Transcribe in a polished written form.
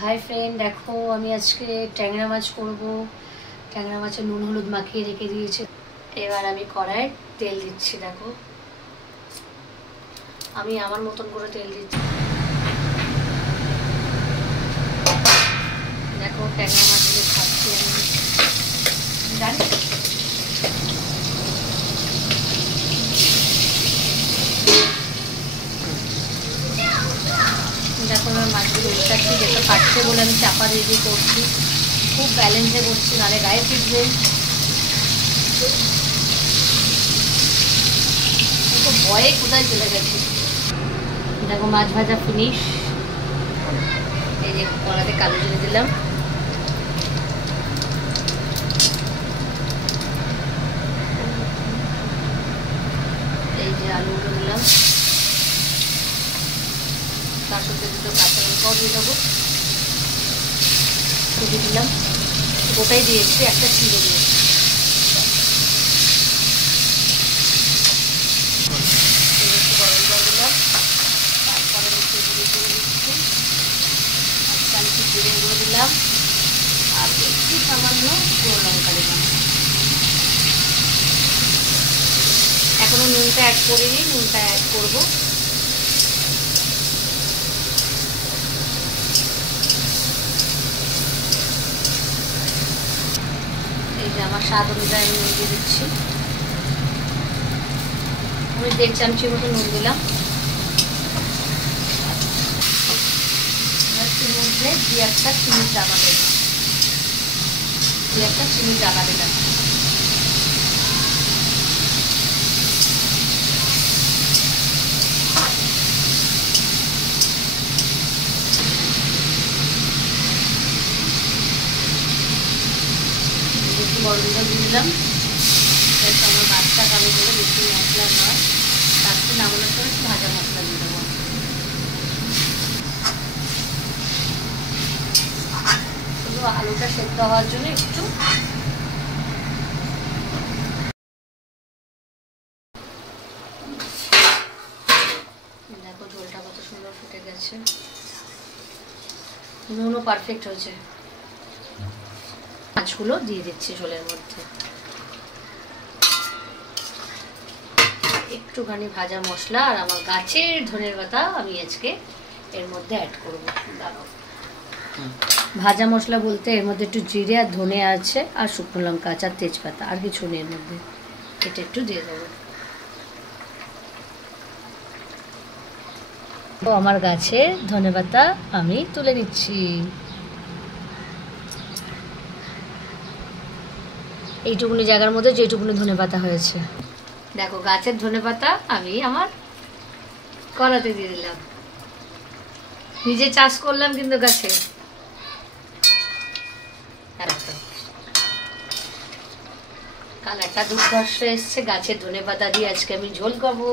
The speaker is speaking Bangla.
हाय फ्रेंड देखो আমি আজকে ট্যাংরা মাছ করব। ট্যাংরা মাছে নুন হলুদ মাখিয়ে রেখে দিয়েছি। এবার আমি কড়াই তেল দিচ্ছি। দেখো আমি আমার মতন করে তেল দিচ্ছি। দেখো ট্যাংরা মাছগুলো খাচ্ছি আমি জানি। দেখো আমি মাছগুলো উল্টাচ্ছি, যেটা কাটছে বলে আমি চাপা দিয়ে করছি। খুব ব্যালেন্সে করছি, নাহলে গায়ে ফিটবে। তো ভয়ে কোথায় চলে গেছে। দেখো মাছ ভাজা ফিনিশ। এই যে কড়াতে কালো জিরে দিলাম, এই যে আলুগুলো দিলাম, তার সাথে দুটো কাঁচা লঙ্কাও দিয়ে দেবো, কুচি দিলাম, গোটাই দিয়েছি, একটা চিড়ে দিয়েছি। একটু গরম জল দিলাম, তারপরে একটু জিরে গুঁড়ো দিচ্ছি, একটু জিরে গুঁড়ো দিলাম, আর একটু সামান্য গুঁড়ো লঙ্কা দিলাম। এখনো নুনটা অ্যাড করিনি, নুনটা অ্যাড করবো। এই যে আমার স্বাদ অনুযায়ী আমি নুন দিয়ে দিচ্ছি। আমি 1.5 চামচি মতো নুন দিলাম। এর মধ্যে একটা চিনির দানা দিলাম, একটা চিনির দানা দিলাম। গরম জল দিয়ে দিলাম। আমার বাচ্চা খাবে বলে বেশি মশলা নয়, তারপরে নামানোর সময় একটু ভাজা মশলা দিয়ে দেবো। শুধু আলুটা সেদ্ধ হওয়ার জন্য একটু দেখো ঝোলটা কত সুন্দর ফুটে গেছে, নুনও পারফেক্ট হয়েছে। মাছগুলো দিয়ে দিচ্ছি ঝোলের মধ্যে। একটুখানি ভাজা মশলা আর আমার গাছের ধনের পাতা আমি আজকে এর মধ্যে অ্যাড করবো। ভাজা মশলা বলতে এর মধ্যে একটু জিরে আর ধনে আছে, আর শুকনো লঙ্কা আছে, আর তেজপাতা, আর কিছু নেই এর মধ্যে। এটা একটু দিয়ে দেবো। তো আমার গাছের ধনেপাতা আমি তুলে নিচ্ছি। এইটুকুনি জায়গার মধ্যে যেটুকুনি ধনেপাতা হয়েছে। দেখো গাছের ধনেপাতা আমি আমার কড়াতে দিয়ে দিলাম। নিজে চাষ করলাম কিন্তু গাছে। কালারটা দুর্ধর্ষ এসছে। গাছের ধনেপাতা দিয়ে আজকে আমি ঝোল খাবো।